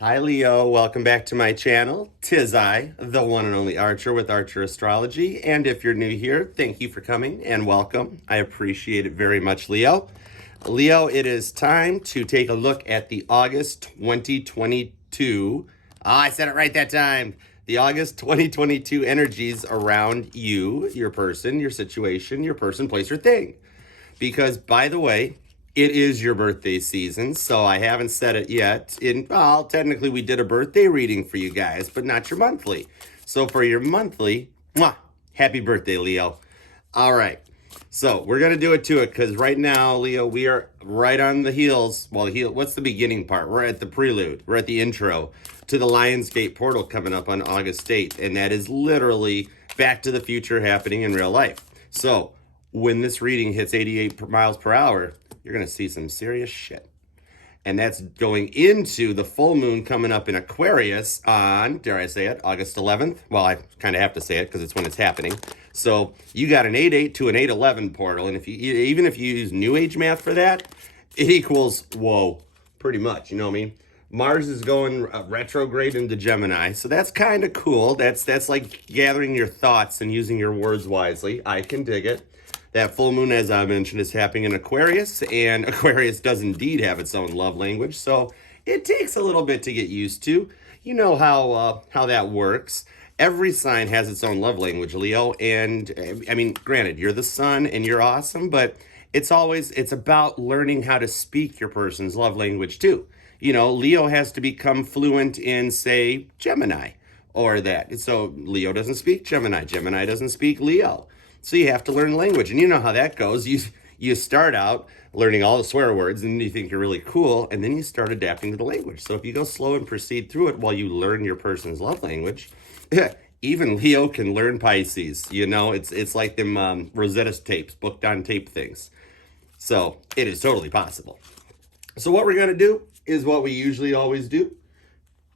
Hi Leo, welcome back to my channel. 'Tis I, the one and only Archer with Archer Astrology. And if you're new here, thank you for coming and welcome. I appreciate it very much, Leo. Leo, it is time to take a look at the August 2022. I said it right that time. The August 2022 energies around you, your person, your situation, your person, place, or thing. Because, by the way, it is your birthday season, so I haven't said it yet. Well, technically we did a birthday reading for you guys, but not your monthly. So for your monthly, mwah, happy birthday, Leo. All right. So we're going to do it to it because right now, Leo, we are right on the heels. Well, what's the beginning part? We're at the prelude. We're at the intro to the Lionsgate portal coming up on August 8th. And that is literally Back to the Future happening in real life. So when this reading hits 88 miles per hour, you're going to see some serious shit. And that's going into the full moon coming up in Aquarius on, dare I say it, August 11th. Well, I kind of have to say it because it's when it's happening. So you got an 8-8 to an 8-11 portal. And even if you use New Age math for that, it equals, whoa, pretty much. You know what I mean? Mars is going retrograde into Gemini. So that's kind of cool. That's like gathering your thoughts and using your words wisely. I can dig it. That full moon, as I mentioned, is happening in Aquarius, and Aquarius does indeed have its own love language, so it takes a little bit to get used to. You know how that works. Every sign has its own love language, Leo, and I mean, granted, you're the sun and you're awesome, but it's about learning how to speak your person's love language too. You know, Leo has to become fluent in, say, Gemini, or that. So Leo doesn't speak Gemini. Gemini doesn't speak Leo. So you have to learn language. And you know how that goes. You start out learning all the swear words and you think you're really cool, and then you start adapting to the language. So if you go slow and proceed through it while you learn your person's love language, even Leo can learn Pisces. You know, it's like them Rosetta tapes, booked on tape things. So it is totally possible. So what we're going to do is what we usually always do.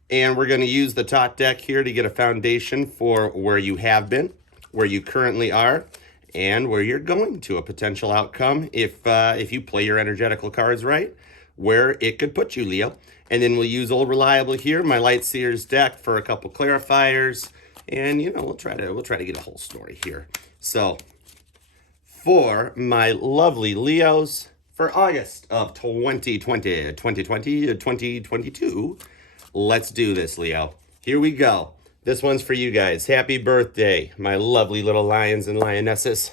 And we're going to use the top deck here to get a foundation for where you have been, where you currently are, and where you're going to, a potential outcome if you play your energetical cards right, where it could put you, Leo. And then we'll use Old Reliable here, my Light Seers deck, for a couple clarifiers, and you know we'll try to get a whole story here. So for my lovely Leos for August of 2022, let's do this, Leo. Here we go. This one's for you guys. Happy birthday, my lovely little lions and lionesses.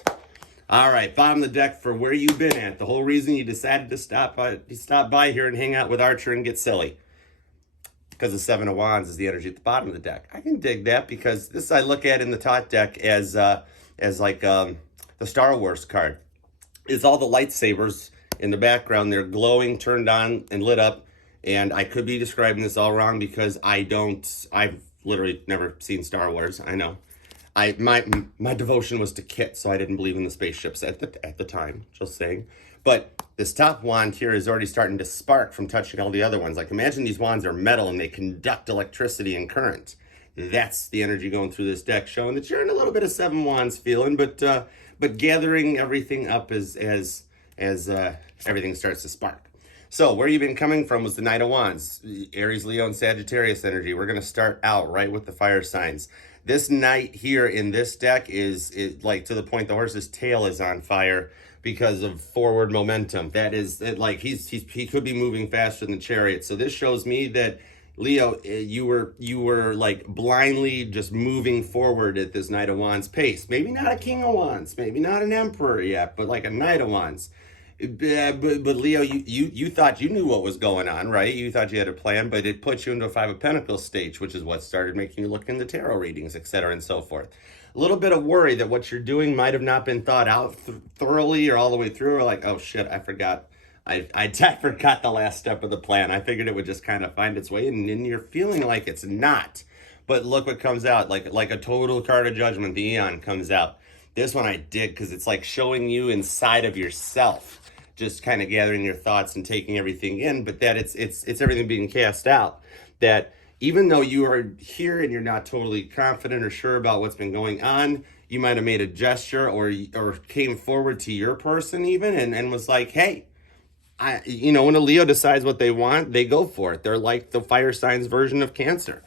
All right, bottom of the deck for where you've been at. The whole reason you decided to stop by here and hang out with Archer and get silly. Because the Seven of Wands is the energy at the bottom of the deck. I can dig that because this I look at in the top deck as like the Star Wars card. It's all the lightsabers in the background. They're glowing, turned on, and lit up. And I could be describing this all wrong because I've literally never seen Star Wars. I know. My devotion was to Kit, so I didn't believe in the spaceships at the time. Just saying. But this top wand here is already starting to spark from touching all the other ones. Like imagine these wands are metal and they conduct electricity and current. That's the energy going through this deck, showing that you're in a little bit of Seven Wands feeling, but gathering everything up as everything starts to spark. So where you've been coming from was the Knight of Wands, Aries, Leo, and Sagittarius energy. We're going to start out right with the fire signs. This Knight here in this deck is like to the point the horse's tail is on fire because of forward momentum. That is like he could be moving faster than the Chariot. So this shows me that Leo, you were like blindly just moving forward at this Knight of Wands pace. Maybe not a King of Wands, maybe not an Emperor yet, but like a Knight of Wands. But Leo, you thought you knew what was going on, right? You thought you had a plan, but it put you into a Five of Pentacles stage, which is what started making you look into tarot readings, etc., and so forth. A little bit of worry that what you're doing might have not been thought out thoroughly or all the way through, or like, oh shit, I forgot. I forgot the last step of the plan. I figured it would just kind of find its way, and then you're feeling like it's not. But look what comes out, like a total card of judgment. The Eon comes out. This one I dig because it's like showing you inside of yourself, just kind of gathering your thoughts and taking everything in, but that it's everything being cast out. That even though you are here and you're not totally confident or sure about what's been going on, you might have made a gesture or came forward to your person even and was like, hey, when a Leo decides what they want, they go for it. They're like the fire signs version of Cancer.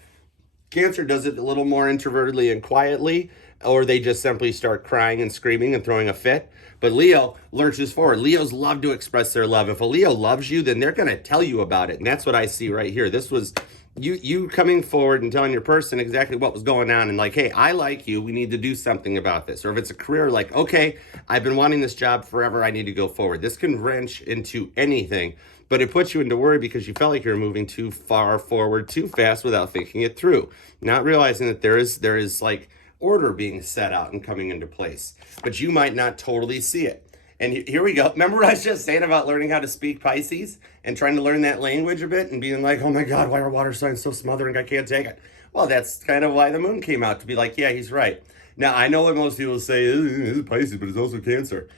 Cancer does it a little more introvertedly and quietly, or they just simply start crying and screaming and throwing a fit. But Leo lurches forward. Leos love to express their love. If a Leo loves you, then they're going to tell you about it. And that's what I see right here. This was you coming forward and telling your person exactly what was going on and like, hey, I like you. We need to do something about this. Or if it's a career, like, okay, I've been wanting this job forever. I need to go forward. This can wrench into anything, but it puts you into worry because you felt like you were moving too far forward too fast without thinking it through, not realizing that there is like order being set out and coming into place, but you might not totally see it. And here we go. Remember what I was just saying about learning how to speak Pisces and trying to learn that language a bit and being like, oh my God, why are water signs so smothering? I can't take it. Well, that's kind of why the moon came out, to be like, yeah, he's right. Now, I know what most people say, it's Pisces, but it's also Cancer.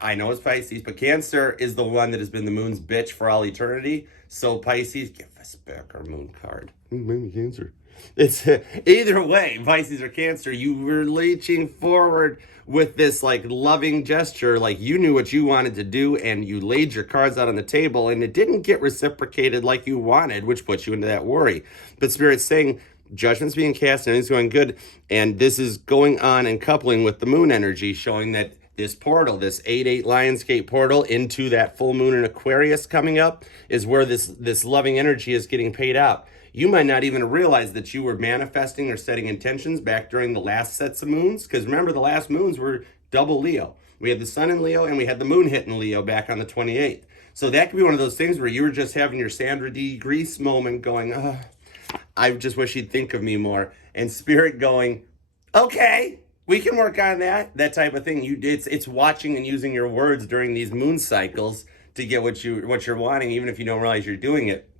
I know it's Pisces, but Cancer is the one that has been the moon's bitch for all eternity. So Pisces, give us back our moon card. Maybe Cancer. It's either way, Pisces or Cancer, you were reaching forward with this like loving gesture, like you knew what you wanted to do and you laid your cards out on the table and it didn't get reciprocated like you wanted, which puts you into that worry. But Spirit's saying judgment's being cast and everything's going good. And this is going on and coupling with the moon energy, showing that this portal, this 8-8 Lionsgate portal into that full moon in Aquarius coming up is where this loving energy is getting paid out. You might not even realize that you were manifesting or setting intentions back during the last sets of moons. Because remember, the last moons were double Leo. We had the sun in Leo and we had the moon hitting Leo back on the 28th. So that could be one of those things where you were just having your Sandra D. Grease moment going, I just wish he'd think of me more. And Spirit going, okay, we can work on that type of thing. It's watching and using your words during these moon cycles to get what you're wanting, even if you don't realize you're doing it.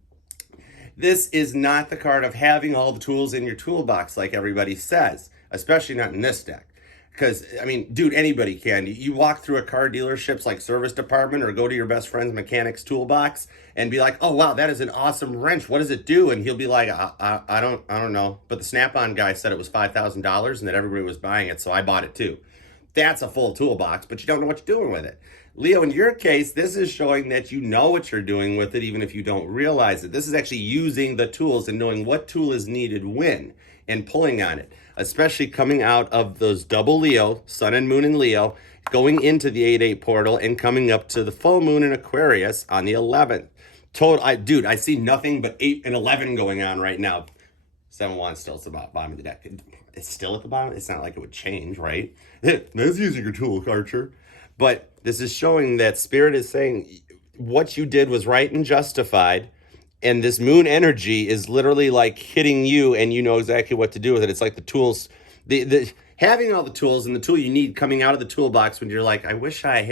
This is not the card of having all the tools in your toolbox like everybody says, especially not in this deck. Because, I mean, dude, anybody can. You walk through a car dealership's like service department or go to your best friend's mechanic's toolbox and be like, oh, wow, that is an awesome wrench. What does it do? And he'll be like, I don't know. But the Snap-on guy said it was $5,000 and that everybody was buying it, so I bought it too. That's a full toolbox, but you don't know what you're doing with it. Leo, in your case, this is showing that you know what you're doing with it, even if you don't realize it. This is actually using the tools and knowing what tool is needed when and pulling on it, especially coming out of those double Leo, sun and moon in Leo, going into the 8-8 portal and coming up to the full moon in Aquarius on the 11th. Dude, I see nothing but 8 and 11 going on right now. 7-1 still at the bottom of the deck. It's still at the bottom. It's not like it would change, right? That's using your tool, Archer. But this is showing that Spirit is saying what you did was right and justified. And this moon energy is literally like hitting you and you know exactly what to do with it. It's like the tools, the having all the tools and the tool you need coming out of the toolbox when you're like, I wish I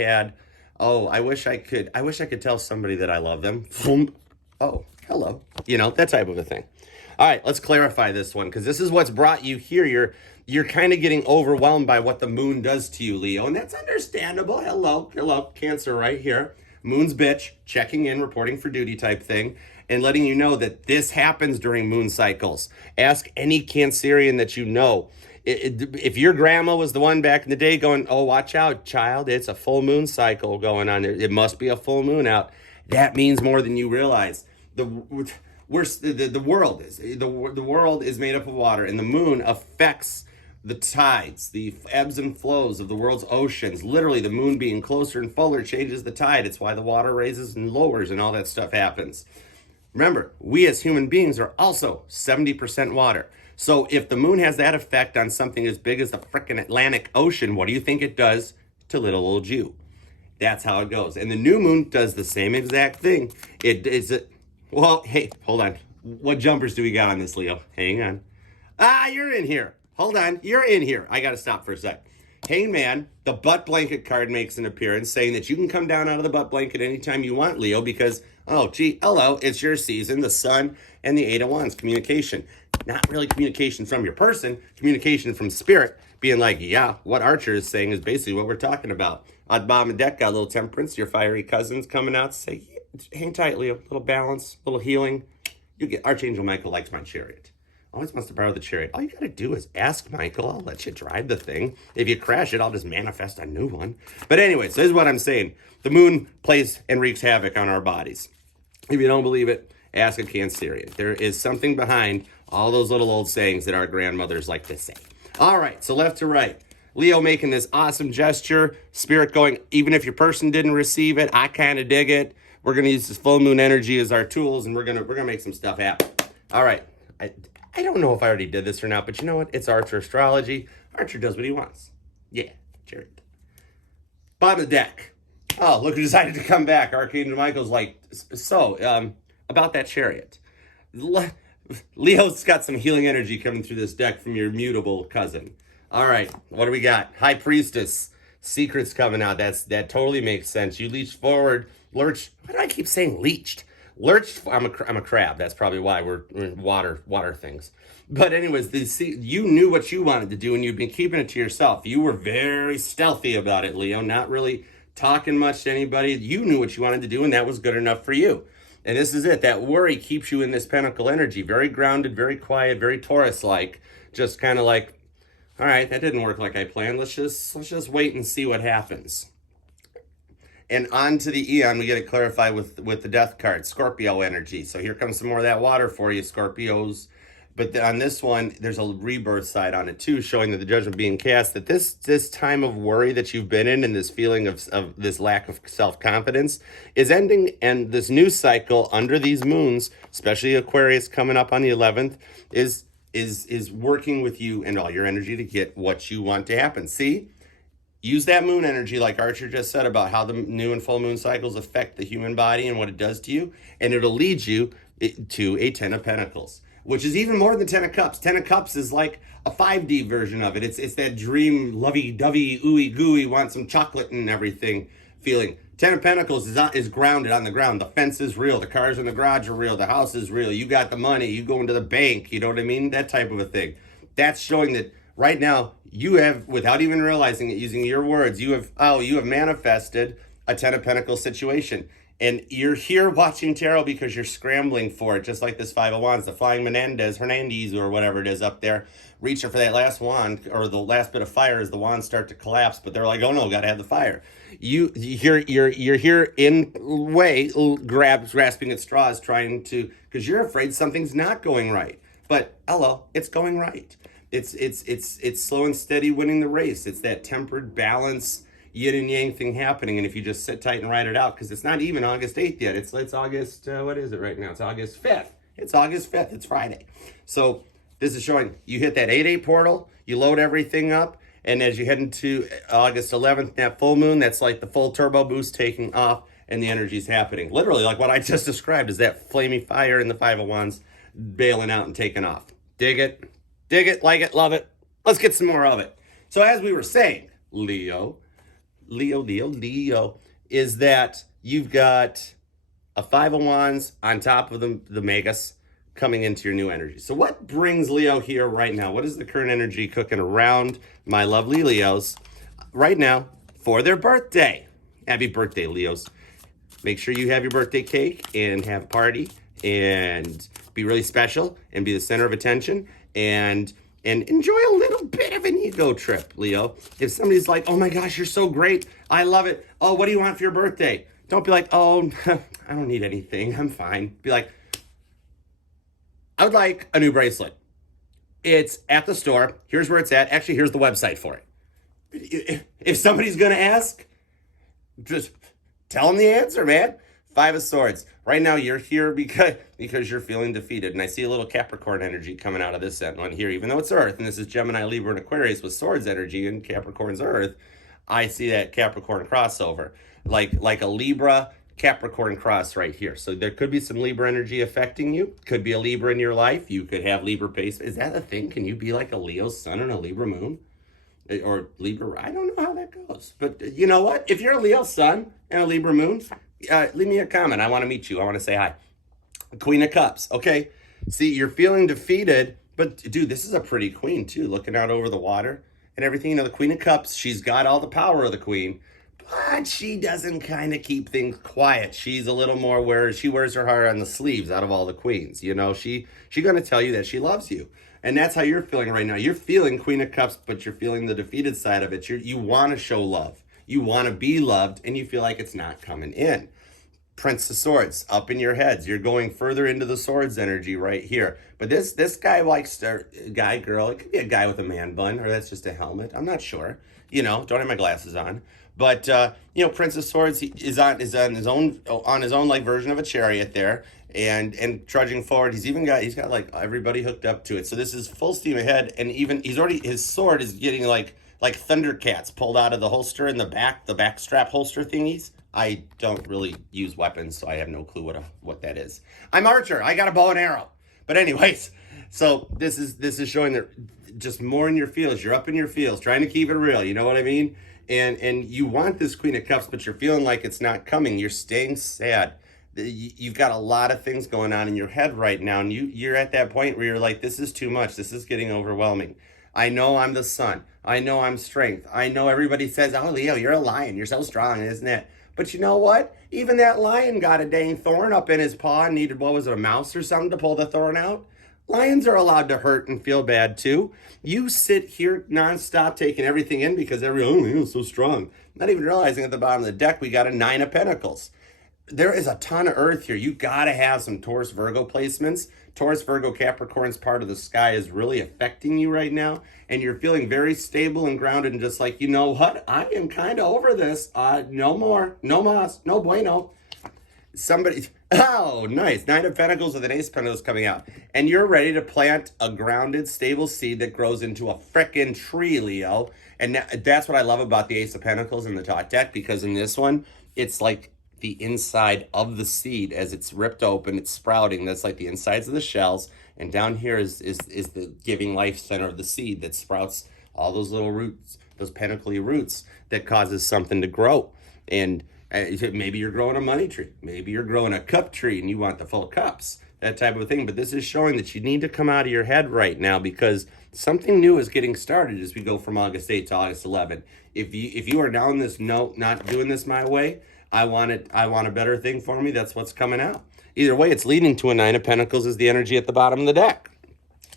could tell somebody that I love them. Oh, hello. That type of a thing. All right, let's clarify this one because this is what's brought you here. You're kind of getting overwhelmed by what the moon does to you, Leo, and that's understandable. Hello, Cancer right here. Moon's bitch, checking in, reporting for duty type thing, and letting you know that this happens during moon cycles. Ask any Cancerian that you know. If your grandma was the one back in the day going, oh, watch out, child, it's a full moon cycle going on. It must be a full moon out. That means more than you realize. The world is made up of water, and the moon affects the tides, the ebbs and flows of the world's oceans. Literally, the moon being closer and fuller changes the tide. It's why the water raises and lowers and all that stuff happens. Remember, we as human beings are also 70% water. So if the moon has that effect on something as big as the frickin' Atlantic Ocean, what do you think it does to little old you? That's how it goes. And the new moon does the same exact thing. Well, hey, hold on. What jumpers do we got on this, Leo? Hang on. You're in here. Hold on. You're in here. I got to stop for a sec. Hangman, the butt blanket card makes an appearance saying that you can come down out of the butt blanket anytime you want, Leo, because, hello, it's your season, the sun and the 8 of Wands, communication. Not really communication from your person, communication from Spirit, being like, yeah, what Archer is saying is basically what we're talking about. On the bottom of the deck, got a little Temperance, your fiery cousins coming out to say, hang tight, Leo, a little balance, a little healing. You get Archangel Michael likes my chariot. Always wants to borrow the chariot. All you got to do is ask Michael. I'll let you drive the thing. If you crash it, I'll just manifest a new one. But anyways, this is what I'm saying. The moon plays and wreaks havoc on our bodies. If you don't believe it, ask a Cancerian. There is something behind all those little old sayings that our grandmothers like to say. All right, so left to right. Leo making this awesome gesture. Spirit going, even if your person didn't receive it, I kind of dig it. We're going to use this full moon energy as our tools, and we're gonna make some stuff happen. All right. I don't know if I already did this or not, but you know what? It's Archer Astrology. Archer does what he wants. Yeah, Jared. Bottom of the deck. Oh, look who decided to come back. Archangel Michael's like, so, about that chariot. Leo's got some healing energy coming through this deck from your mutable cousin. All right, what do we got? High Priestess. Secrets coming out. That totally makes sense. You leached forward. Lurch. Why do I keep saying leached? Lurched. I'm a crab. That's probably why we're water things. But anyways, you knew what you wanted to do, and you've been keeping it to yourself. You were very stealthy about it, Leo. Not really talking much to anybody. You knew what you wanted to do, and that was good enough for you. And this is it. That worry keeps you in this pentacle energy. Very grounded, very quiet, very Taurus-like. Just kind of like, all right, that didn't work like I planned. Let's just wait and see what happens. And on to the Eon, we get it clarified with the death card, Scorpio energy. So here comes some more of that water for you, Scorpios. But on this one, there's a rebirth side on it too, showing that the judgment being cast, that this time of worry that you've been in and this feeling of this lack of self-confidence is ending. And this new cycle under these moons, especially Aquarius coming up on the 11th, is working with you and all your energy to get what you want to happen. See? Use that moon energy, like Archer just said, about how the new and full moon cycles affect the human body and what it does to you, and it'll lead you to a 10 of Pentacles, which is even more than 10 of Cups. 10 of Cups is like a 5D version of it. It's that dream, lovey-dovey, ooey-gooey, want some chocolate and everything feeling. 10 of Pentacles is grounded on the ground. The fence is real. The cars in the garage are real. The house is real. You got the money. You go into the bank. You know what I mean? That type of a thing. That's showing that right now, you have, without even realizing it, using your words, you have manifested a 10 of Pentacles situation. And you're here watching tarot because you're scrambling for it, just like this 5 of Wands, the Flying Hernandez, or whatever it is up there, reaching for that last wand, or the last bit of fire as the wands start to collapse, but they're like, oh no, gotta have the fire. You're here in way, grasping at straws, trying to, because you're afraid something's not going right. But hello, it's going right. It's slow and steady winning the race. It's that tempered balance, yin and yang thing happening. And if you just sit tight and ride it out, because it's not even August 8th yet. It's August, what is it right now? It's August 5th. It's August 5th. It's Friday. So this is showing you hit that 8-8 portal, you load everything up, and as you head into August 11th, that full moon, that's like the full turbo boost taking off, and the energy's happening. Literally, like what I just described, is that flamey fire in the 5 of Wands bailing out and taking off. Dig it. Dig it, like it, love it. Let's get some more of it. So as we were saying, Leo, is that you've got a 5 of Wands on top of the Magus coming into your new energy. So what brings Leo here right now? What is the current energy cooking around my lovely Leos right now for their birthday? Happy birthday, Leos. Make sure you have your birthday cake and have a party and be really special and be the center of attention. And enjoy a little bit of an ego trip, Leo. If somebody's like, oh my gosh, you're so great, I love it. Oh, what do you want for your birthday? Don't be like, oh, I don't need anything, I'm fine. Be like, I would like a new bracelet. It's at the store. Here's where it's at. Actually, here's the website for it. If somebody's gonna ask, just tell them the answer, man. 5 of Swords. Right now, you're here because you're feeling defeated. And I see a little Capricorn energy coming out of this set one here. Even though it's Earth, and this is Gemini, Libra, and Aquarius with Swords energy, and Capricorn's Earth, I see that Capricorn crossover. Like a Libra, Capricorn cross right here. So there could be some Libra energy affecting you. Could be a Libra in your life. You could have Libra base. Is that a thing? Can you be like a Leo sun and a Libra moon? Or Libra? I don't know how that goes. But you know what? If you're a Leo sun and a Libra moon, leave me a comment. I want to meet you. I want to say hi. Queen of Cups. Okay. See, you're feeling defeated, but dude, this is a pretty queen too, looking out over the water and everything. You know, the Queen of Cups, she's got all the power of the queen, but she doesn't kind of keep things quiet. She's a little more where she wears her heart on the sleeves out of all the queens. You know, she going to tell you that she loves you. And that's how you're feeling right now. You're feeling Queen of Cups, but you're feeling the defeated side of it. You want to show love. You want to be loved, and you feel like it's not coming in. Prince of Swords, up in your heads. You're going further into the Swords energy right here. But this guy likes to, guy, girl, it could be a guy with a man bun, or that's just a helmet. I'm not sure. You know, don't have my glasses on. But, you know, Prince of Swords he is on his own like version of a chariot there. And trudging forward, he's got like everybody hooked up to it. So this is full steam ahead, and even his sword is getting like Thundercats pulled out of the holster in the back strap holster thingies. I don't really use weapons, so I have no clue what that is. I'm Archer. I got a bow and arrow. But anyways, so this is showing that just more in your feels. You're up in your feels, trying to keep it real. You know what I mean? And you want this Queen of Cups, but you're feeling like it's not coming. You're staying sad. You've got a lot of things going on in your head right now, and you're at that point where you're like, this is too much. This is getting overwhelming. I know I'm the sun. I know I'm strength. I know everybody says, oh, Leo, you're a lion. You're so strong, isn't it? But you know what? Even that lion got a dang thorn up in his paw and needed, what was it, a mouse or something to pull the thorn out? Lions are allowed to hurt and feel bad too. You sit here nonstop taking everything in because Leo's so strong. Not even realizing at the bottom of the deck, we got a 9 of Pentacles. There is a ton of earth here. You got to have some Taurus Virgo placements. Taurus Virgo Capricorn's part of the sky is really affecting you right now. And you're feeling very stable and grounded and just like, you know what? I am kind of over this. No more. No mas. No bueno. Oh, nice. 9 of Pentacles with an Ace of Pentacles coming out. And you're ready to plant a grounded, stable seed that grows into a frickin' tree, Leo. And that's what I love about the Ace of Pentacles in the top deck, because in this one, it's like the inside of the seed as it's ripped open, it's sprouting. That's like the insides of the shells, and down here is the giving life center of the seed that sprouts all those little roots, those pentacly roots that causes something to grow. And maybe you're growing a money tree, maybe you're growing a cup tree and you want the full cups, that type of thing. But this is showing that you need to come out of your head right now, because something new is getting started as we go from August 8 to August 11. If you are down this note, not doing this my way, I want a better thing for me, that's what's coming out. Either way, it's leading to a 9 of Pentacles is the energy at the bottom of the deck.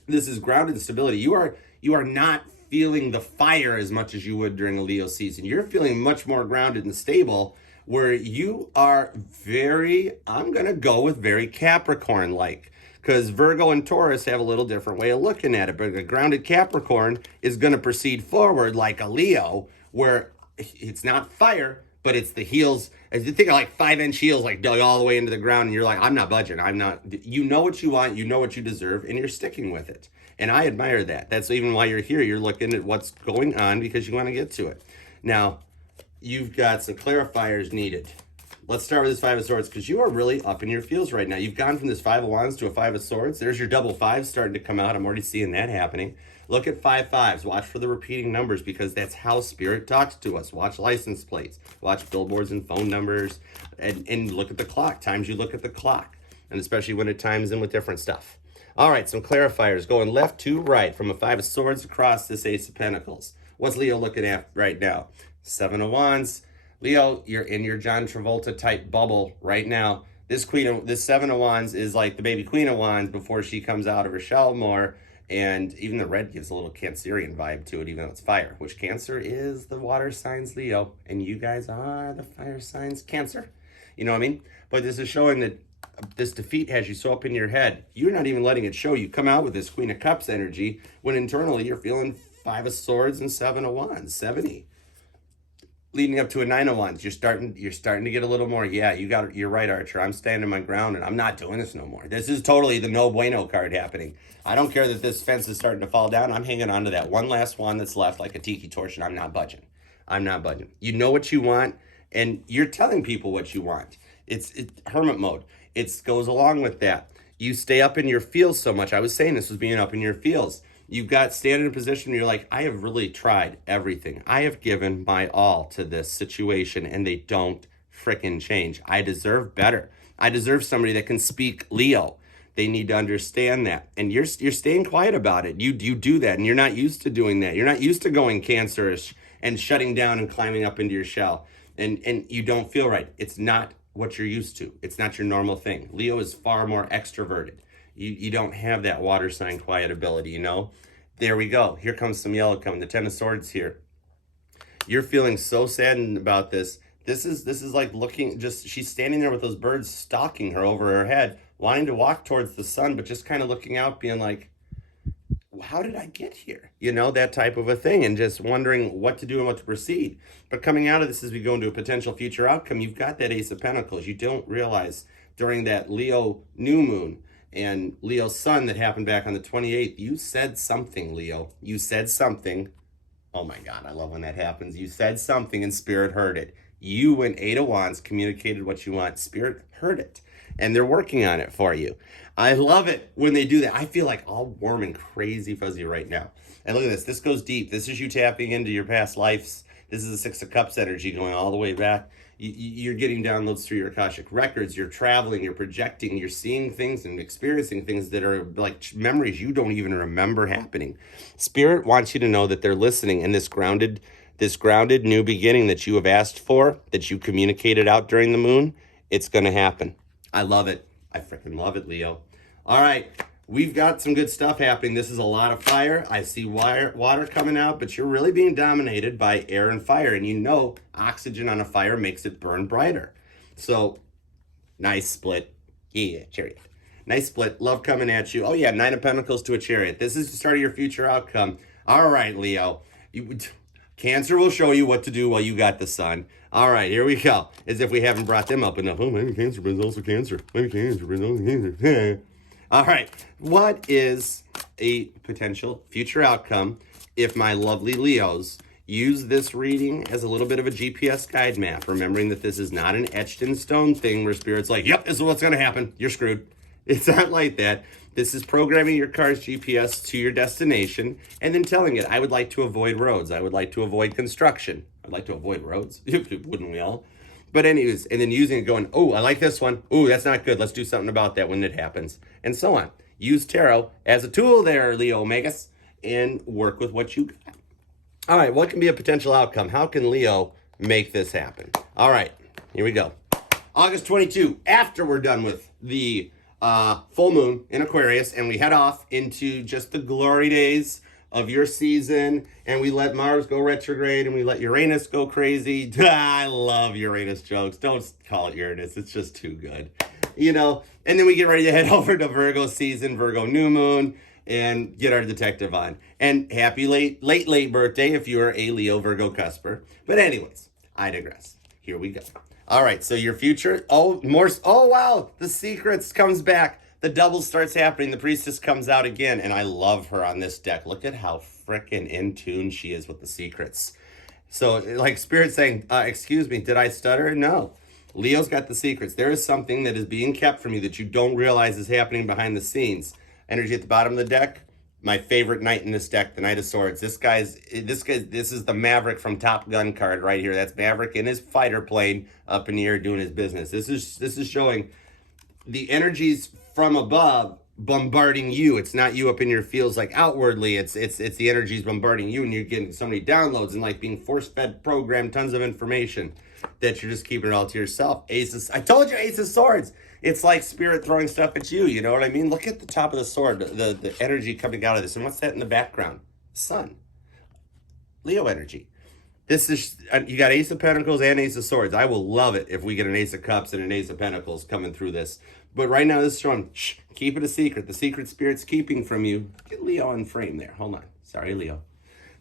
This is grounded stability. You are not feeling the fire as much as you would during a Leo season. You're feeling much more grounded and stable, where you are very, I'm going to go with very Capricorn-like, because Virgo and Taurus have a little different way of looking at it. But a grounded Capricorn is going to proceed forward like a Leo, where it's not fire, but it's the heels. As you think of like 5-inch heels, like dug all the way into the ground, and you're like, I'm not budging. I'm not. You know what you want, you know what you deserve, and you're sticking with it. And I admire that. That's even why you're here. You're looking at what's going on because you want to get to it. Now, you've got some clarifiers needed. Let's start with this 5 of Swords, because you are really up in your feels right now. You've gone from this 5 of Wands to a 5 of Swords. There's your double 5s starting to come out. I'm already seeing that happening. Look at 5 5s. Watch for the repeating numbers, because that's how Spirit talks to us. Watch license plates. Watch billboards and phone numbers. And look at the clock. Times you look at the clock. And especially when it times in with different stuff. All right, some clarifiers. Going left to right from a 5 of Swords across this Ace of Pentacles. What's Leo looking at right now? 7 of Wands. Leo, you're in your John Travolta type bubble right now. This 7 of Wands is like the baby Queen of Wands before she comes out of her shell more. And even the red gives a little Cancerian vibe to it, even though it's fire, which Cancer is the water signs Leo, and you guys are the fire signs Cancer. You know what I mean? But this is showing that this defeat has you so up in your head. You're not even letting it show. You come out with this Queen of Cups energy when internally you're feeling 5 of Swords and 7 of Wands, 70. Leading up to a 9 of Wands, you're starting to get a little more, yeah, you're right, Archer. I'm standing my ground and I'm not doing this no more. This is totally the no bueno card happening. I don't care that this fence is starting to fall down. I'm hanging on to that one last one that's left like a tiki torch, and I'm not budging. I'm not budging. You know what you want, and you're telling people what you want. It's hermit mode. It goes along with that. You stay up in your feels so much. I was saying this was being up in your feels. You've got stand in a position where you're like, I have really tried everything. I have given my all to this situation, and they don't frickin' change. I deserve better. I deserve somebody that can speak Leo. They need to understand that. And you're staying quiet about it. You do that, and you're not used to doing that. You're not used to going Cancerish and shutting down and climbing up into your shell. and you don't feel right. It's not what you're used to. It's not your normal thing. Leo is far more extroverted. You don't have that water sign quiet ability, you know? There we go. Here comes some yellow coming. The Ten of Swords here. You're feeling so saddened about this. This is like looking, just she's standing there with those birds stalking her over her head, wanting to walk towards the sun, but just kind of looking out, being like, how did I get here? You know, that type of a thing, and just wondering what to do and what to proceed. But coming out of this, as we go into a potential future outcome, you've got that Ace of Pentacles. You don't realize during that Leo new moon and Leo sun that happened back on the 28th, you said something, Leo. You said something. Oh my God, I love when that happens. You said something and Spirit heard it. You, when Eight of Wands, communicated what you want. Spirit heard it, and they're working on it for you. I love it when they do that. I feel like all warm and crazy fuzzy right now. And look at this. This goes deep. This is you tapping into your past lives. This is the Six of Cups energy going all the way back. You're getting downloads through your Akashic records. You're traveling. You're projecting. You're seeing things and experiencing things that are like memories you don't even remember happening. Spirit wants you to know that they're listening, and this grounded new beginning that you have asked for, that you communicated out during the moon, it's going to happen. I love it. I freaking love it, Leo. All right, we've got some good stuff happening. This is a lot of fire. I see water coming out, but you're really being dominated by air and fire. And you know oxygen on a fire makes it burn brighter. So, nice split. Yeah, Chariot. Nice split. Love coming at you. Oh, yeah, Nine of Pentacles to a Chariot. This is the start of your future outcome. All right, Leo. Cancer will show you what to do while you got the sun. All right, here we go. As if we haven't brought them up enough. Oh, maybe Cancer brings also Cancer. Maybe Cancer brings also Cancer. All right, what is a potential future outcome if my lovely Leos use this reading as a little bit of a GPS guide map, remembering that this is not an etched in stone thing where Spirit's like, yep, this is what's going to happen. You're screwed. It's not like that. This is programming your car's GPS to your destination and then telling it, I would like to avoid roads. I would like to avoid construction. I'd like to avoid roads. Wouldn't we all? But anyways, and then using it going, oh, I like this one. Oh, that's not good. Let's do something about that when it happens. And so on. Use tarot as a tool there, Leo Megas, and work with what you got. All right, what can be a potential outcome? How can Leo make this happen? All right, here we go. August 22, after we're done with the full moon in Aquarius, and we head off into just the glory days of your season, and we let Mars go retrograde, and we let Uranus go crazy. I love Uranus jokes. Don't call it Uranus. It's just too good. You know, and then we get ready to head over to Virgo season, Virgo new moon, and get our detective on. And happy late birthday if you're a Leo Virgo cusper. But anyways, I digress. Here we go. All right, so your future, oh wow, the Secrets comes back. The double starts happening. The Priestess comes out again, and I love her on this deck. Look at how freaking in tune she is with the Secrets. So, like Spirit saying, excuse me, did I stutter? No. Leo's got the Secrets. There is something that is being kept from you that you don't realize is happening behind the scenes. Energy at the bottom of the deck. My favorite knight in this deck, the Knight of Swords. This is the Maverick from Top Gun card right here. That's Maverick in his fighter plane up in the air doing his business. This is showing the energies from above bombarding you. It's not you up in your fields like outwardly. It's the energies bombarding you, and you're getting so many downloads and like being force-fed, programmed, tons of information that you're just keeping it all to yourself. I told you, Ace of Swords. It's like Spirit throwing stuff at you. You know what I mean? Look at the top of the sword, the energy coming out of this. And what's that in the background? Sun. Leo energy. This is, you got Ace of Pentacles and Ace of Swords. I will love it if we get an Ace of Cups and an Ace of Pentacles coming through this. But right now, this is showing, keep it a secret. The secret Spirit's keeping from you. Get Leo in frame there. Hold on. Sorry, Leo.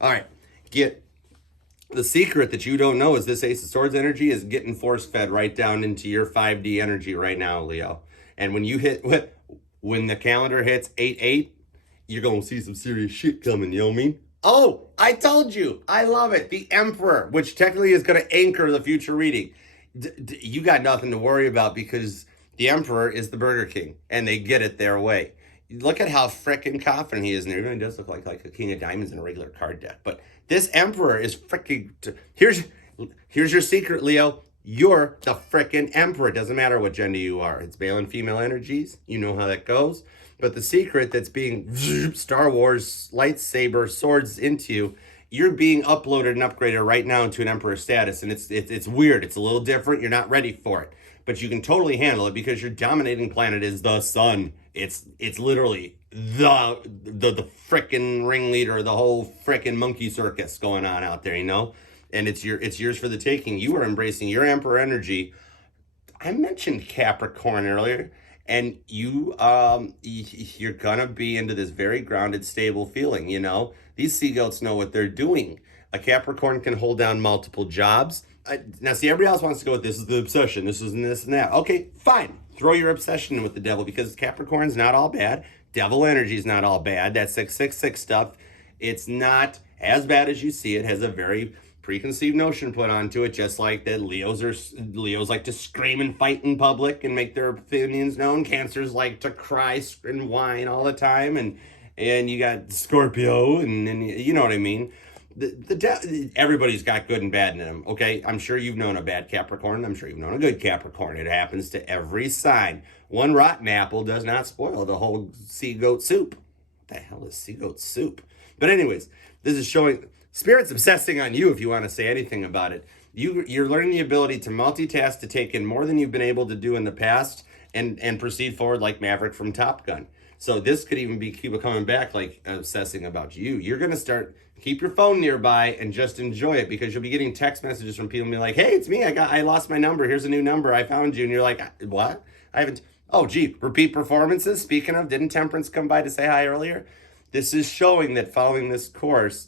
All right. Get the secret that you don't know is this Ace of Swords energy is getting force-fed right down into your 5D energy right now, Leo. And when you hit, when the calendar hits 8/8, you're going to see some serious shit coming, you know what I mean? Oh, I told you. I love it. The Emperor, which technically is going to anchor the future reading. You got nothing to worry about because the Emperor is the Burger King, and they get it their way. Look at how freaking confident he is, and he really does look like a King of Diamonds in a regular card deck. But this Emperor is freaking... Here's your secret, Leo. You're the freaking Emperor. It doesn't matter what gender you are. It's male and female energies. You know how that goes. But the secret that's being Star Wars lightsaber swords into you You're being uploaded and upgraded right now into an emperor status, and it's weird. It's a little different. You're not ready for it, but you can totally handle it because your dominating planet is the sun. It's literally the frickin' ringleader of the whole frickin' monkey circus going on out there, you know? And it's yours for the taking. You are embracing your emperor energy. I mentioned Capricorn earlier, and you're gonna be into this very grounded, stable feeling, you know? These sea goats know what they're doing. A Capricorn can hold down multiple jobs. Now, see, everybody else wants to go with this is the obsession, this is this and that. Okay, fine. Throw your obsession in with the devil because Capricorn's not all bad. Devil energy is not all bad. That 666 stuff, it's not as bad as you see it. Has a very preconceived notion put onto it, just like that Leos like to scream and fight in public and make their opinions known. Cancers like to cry and whine all the time, and you got Scorpio, and you know what I mean. Everybody's got good and bad in them, okay? I'm sure you've known a bad Capricorn. I'm sure you've known a good Capricorn. It happens to every sign. One rotten apple does not spoil the whole sea goat soup. What the hell is sea goat soup? But anyways, this is showing Spirit's obsessing on you if you want to say anything about it. You're learning the ability to multitask, to take in more than you've been able to do in the past, and proceed forward like Maverick from Top Gun. So this could even keep coming back, like obsessing about you. You're going to start, keep your phone nearby and just enjoy it, because you'll be getting text messages from people being like, hey, it's me. I lost my number. Here's a new number. I found you. And you're like, what? I haven't. Oh, gee, repeat performances. Speaking of, didn't Temperance come by to say hi earlier? This is showing that following this course,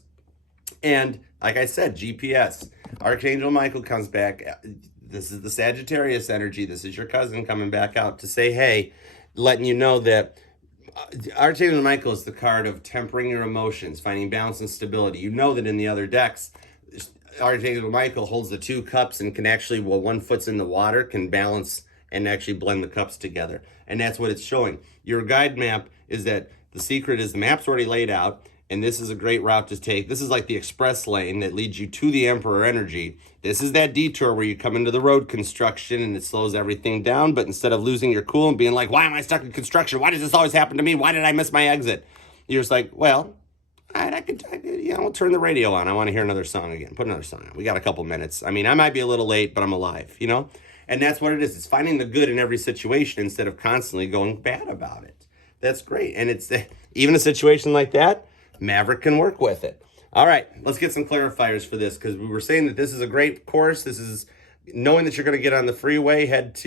and like I said, GPS, Archangel Michael comes back. This is the Sagittarius energy. This is your cousin coming back out to say, hey, letting you know that Archangel Michael is the card of tempering your emotions, finding balance and stability. You know that in the other decks, Archangel Michael holds the two cups and can actually, while one foot's in the water, can balance and actually blend the cups together. And that's what it's showing. Your guide map is that the secret is the map's already laid out, and this is a great route to take. This is like the express lane that leads you to the Emperor energy. This is that detour where you come into the road construction and it slows everything down, but instead of losing your cool and being like, why am I stuck in construction? Why does this always happen to me? Why did I miss my exit? You're just like, well, I could, we'll turn the radio on. I want to hear another song again. Put another song on. We got a couple minutes. I mean, I might be a little late, but I'm alive, you know? And that's what it is. It's finding the good in every situation instead of constantly going bad about it. That's great. And it's even a situation like that, Maverick can work with it. All right, let's get some clarifiers for this, because we were saying that this is a great course. This is knowing that you're going to get on the freeway, head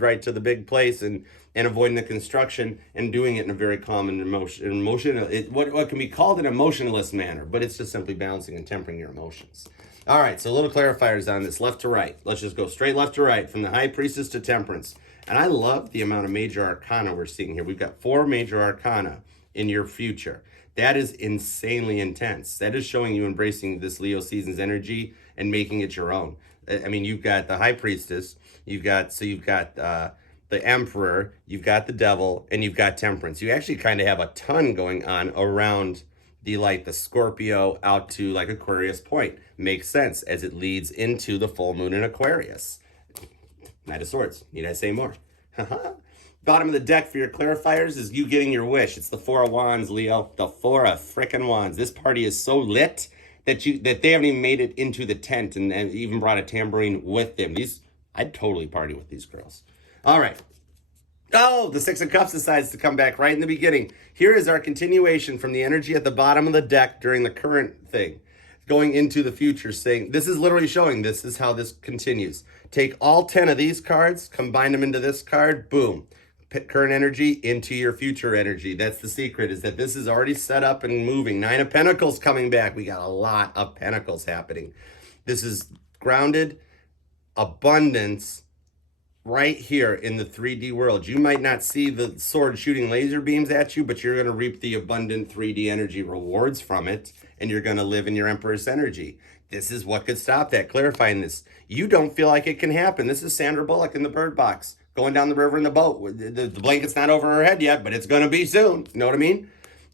right to the big place, and avoiding the construction, and doing it in a very calm and what can be called an emotionless manner, but it's just simply balancing and tempering your emotions. All right, so little clarifiers on this, left to right. Let's just go straight left to right, from the High Priestess to Temperance. And I love the amount of major arcana we're seeing here. We've got 4 major arcana in your future. That is insanely intense. That is showing you embracing this Leo season's energy and making it your own. I mean, you've got the High Priestess, you've got the Emperor, you've got the Devil, and you've got Temperance. You actually kind of have a ton going on around the Scorpio out to like Aquarius point. Makes sense as it leads into the full moon in Aquarius. Knight of Swords. Need I say more? Bottom of the deck for your clarifiers is you getting your wish. It's the 4 of Wands, Leo. The 4 of frickin' Wands. This party is so lit that they haven't even made it into the tent and even brought a tambourine with them. I'd totally party with these girls. All right. Oh, the 6 of Cups decides to come back right in the beginning. Here is our continuation from the energy at the bottom of the deck during the current thing, going into the future, saying, this is literally showing this is how this continues. Take all 10 of these cards, combine them into this card, boom. Current energy into your future energy. That's the secret, is that this is already set up and moving. 9 of Pentacles coming back. We got a lot of Pentacles happening. This is grounded abundance right here in the 3D world. You might not see the sword shooting laser beams at you, but you're going to reap the abundant 3D energy rewards from it, and you're going to live in your Empress energy. This is what could stop that. Clarifying this. You don't feel like it can happen. This is Sandra Bullock in the Bird Box, going down the river in the boat. The blanket's not over her head yet, but it's going to be soon. You know what I mean?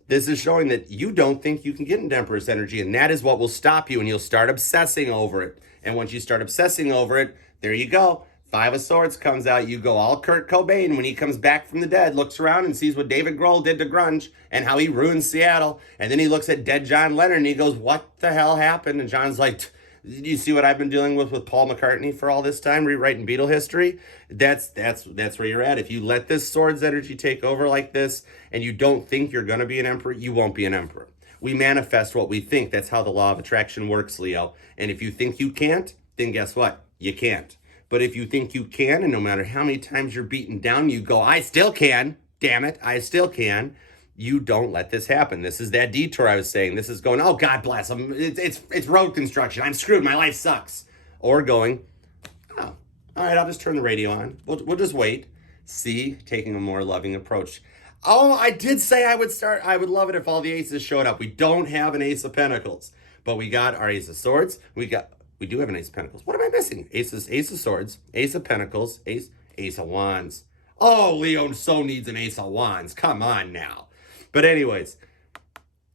This is showing that you don't think you can get into Empress energy, and that is what will stop you, and you'll start obsessing over it. And once you start obsessing over it, there you go. Five of Swords comes out. You go all Kurt Cobain when he comes back from the dead, looks around and sees what David Grohl did to grunge and how he ruined Seattle. And then he looks at dead John Lennon and he goes, what the hell happened? And John's like, did you see what I've been dealing with Paul McCartney for all this time, rewriting Beatle history? That's where you're at. If you let this Swords energy take over like this and you don't think you're going to be an emperor, you won't be an emperor. We manifest what we think. That's how the law of attraction works, Leo. And if you think you can't, then guess what? You can't. But if you think you can, and no matter how many times you're beaten down, you go, I still can. Damn it, I still can. You don't let this happen. This is that detour I was saying. This is going, oh, God bless them. It's road construction. I'm screwed. My life sucks. Or going, oh, all right, I'll just turn the radio on. We'll just wait. See, taking a more loving approach. Oh, I did say I would love it if all the aces showed up. We don't have an Ace of Pentacles, but we got our Ace of Swords. We do have an Ace of Pentacles. What am I missing? Ace of Swords, Ace of Pentacles, Ace of Wands. Oh, Leo so needs an Ace of Wands. Come on now. But anyways,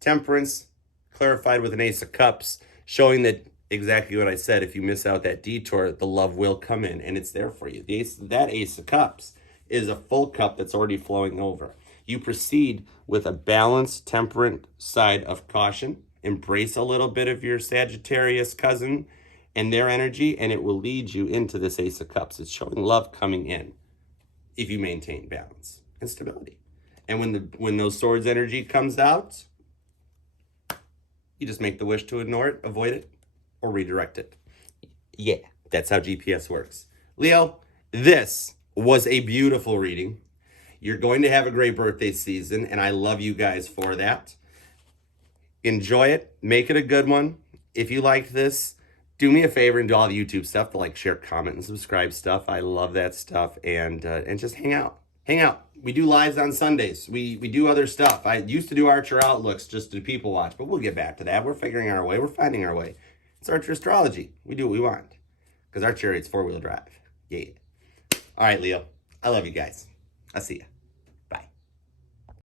Temperance clarified with an Ace of Cups, showing that exactly what I said. If you miss out that detour, the love will come in, and it's there for you. That Ace of Cups is a full cup that's already flowing over. You proceed with a balanced, temperate side of caution. Embrace a little bit of your Sagittarius cousin and their energy, and it will lead you into this Ace of Cups. It's showing love coming in if you maintain balance and stability. And when those Swords energy comes out, you just make the wish to ignore it, avoid it, or redirect it. Yeah, that's how GPS works. Leo, this was a beautiful reading. You're going to have a great birthday season, and I love you guys for that. Enjoy it. Make it a good one. If you liked this, do me a favor and do all the YouTube stuff, the like, share, comment, and subscribe stuff. I love that stuff. And just hang out. Hang out. We do lives on Sundays. We do other stuff. I used to do Archer Outlooks just to people watch, but we'll get back to that. We're figuring our way. We're finding our way. It's Archer Astrology. We do what we want because our chariot's 4-wheel drive. Yeah. All right, Leo. I love you guys. I'll see you.